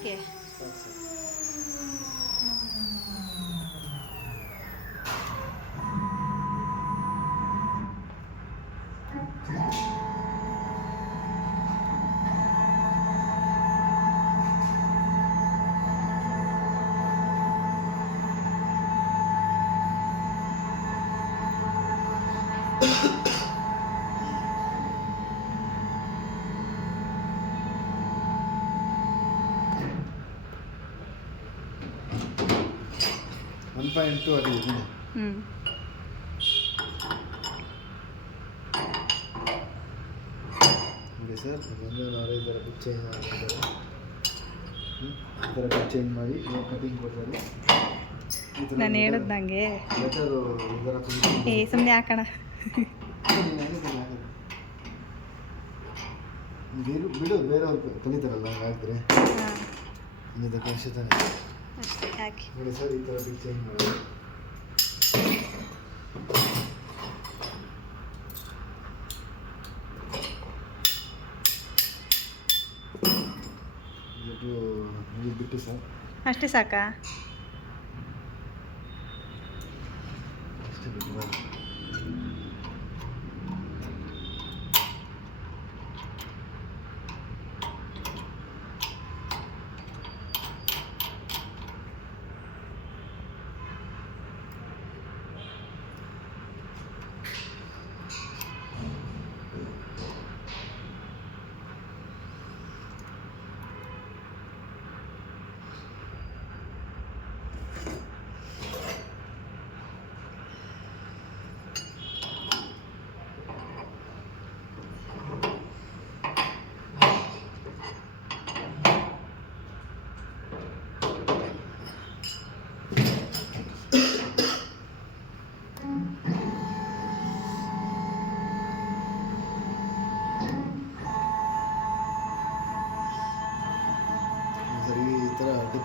ಯಾಕೆ .2 ಆಗಿದೆ. ನೋಡಿ ಸರ್, ನಾನು ಈ ಥರ ಬಿಟ್ ಚೇಂಜ್ ಮಾಡಿದ್ದಾರೆ. ಈ ಥರ ಬಿಟ್ ಚೇಂಜ್ ಮಾಡಿ ಕಟಿಂಗ್ ಕೊಡ್ತಾರೆ. ನಾನು ಹೇಳೋದು ನನಗೆ ಲೆಟರು ಇದರ ಸುಮ್ಮನೆ ಹಾಕೋಣ. ಬಿಡು, ಬೇರೆಯವ್ರು ಕಲಿತಾರಲ್ಲ ಹಾಗಾದರೆ ಇದು ಕಷ್ಟ ತಾನೆ. ಅಷ್ಟೇ ಹಾಕಿ ನೋಡಿ ಸರ್, ಈ ಥರ ಬಿಟ್ ಚೇಂಜ್ ಮಾಡಿ ಬಿಟ್ಟು ಸರ್. ಅಷ್ಟೇ ಸಾಕಾ? ಅಷ್ಟೇ ಬಿಟ್ಟು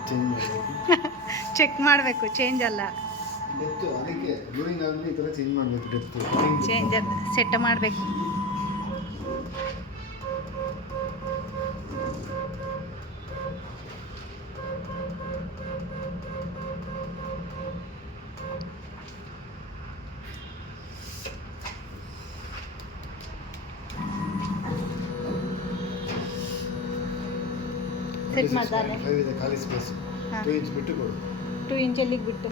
ಚೇಂಜ್ ಮಾಡಬೇಕು. ಚೆಕ್ ಮಾಡಬೇಕು, ಚೇಂಜ್ ಅಲ್ಲ. ಡೆಪ್ತು ಅದಕ್ಕೆ ಡ್ಯೂರಿಂಗ್ ಆದಮೇಲೆ ಈ ಥರ ಚೇಂಜ್ ಮಾಡಬೇಕು. ಡೆಪ್ತು ಚೇಂಜ್ ಸೆಟ್ ಮಾಡಬೇಕು. ಸೆಟ್ ಮಾಡ್ದಾನೆ ಇದೆ ಖಾಲಿ ಸ್ಪೇಸ್ 2 ಇಂಚ್ ಬಿಟ್ಟು ಕೊಡು. 2 ಇಂಚ್ ಎಲ್ಲಿಗೆ ಬಿಟ್ಟು?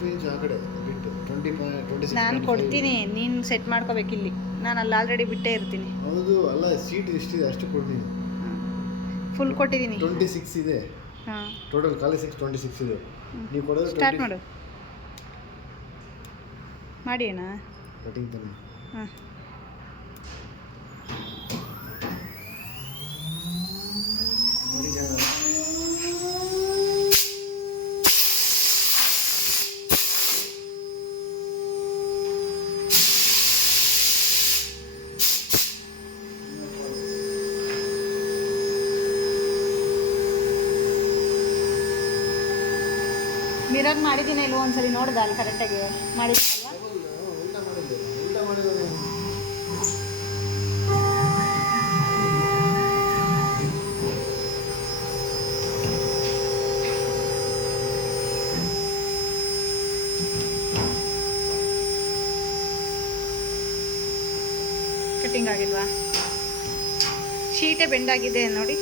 2 ಇಂಚ್ ಆ ಕಡೆ ಬಿಟ್ಟು 26. ನಾನು ಕೊಡ್ತೀನಿ, ನೀನು ಸೆಟ್ ಮಾಡ್ಕೋಬೇಕು. ಇಲ್ಲಿ ನಾನು ಅಲ್ಲಿ ಆಲ್ರೆಡಿ ಬಿಟ್ಟೇ ಇರ್ತೀನಿ. ಹೌದು, ಅಲ್ಲ ಸೀಟ್ ಎಷ್ಟಿದೆ ಅಷ್ಟು ಕೊಡ್ತೀನಿ. ಫುಲ್ ಕೊಟ್ಟಿದ್ದೀನಿ. 26 ಇದೆ. ಹಾಂ, ಟೋಟಲ್ ಖಾಲಿ 26 ಇದೆ. ನೀವು ಕೊಡೋದು ಸ್ಟಾರ್ಟ್ ಮಾಡು. ಮಾಡಿ ಅಣ್ಣ ಕಟಿಂಗ್ ತಾನೆ. ಹಾಂ, ನೋಡಿ ಜನ ಮಿರರ್ ಮಾಡಿದ್ದೀನಿ ಇಲ್ವೋ ಒಂದ್ಸರಿ ನೋಡ್ದೆ ಅಲ್ಲಿ ಕರೆಕ್ಟಾಗಿ ಮಾಡಿದ್ದೀನಲ್ವ? ಉಲ್ಟಾ ಮಾಡಿದ್ರೆ ಕಟಿಂಗ್ ಆಗಿಲ್ವಾ? ಶೀಟೇ ಬೆಂಡಾಗಿದೆ ನೋಡಿ.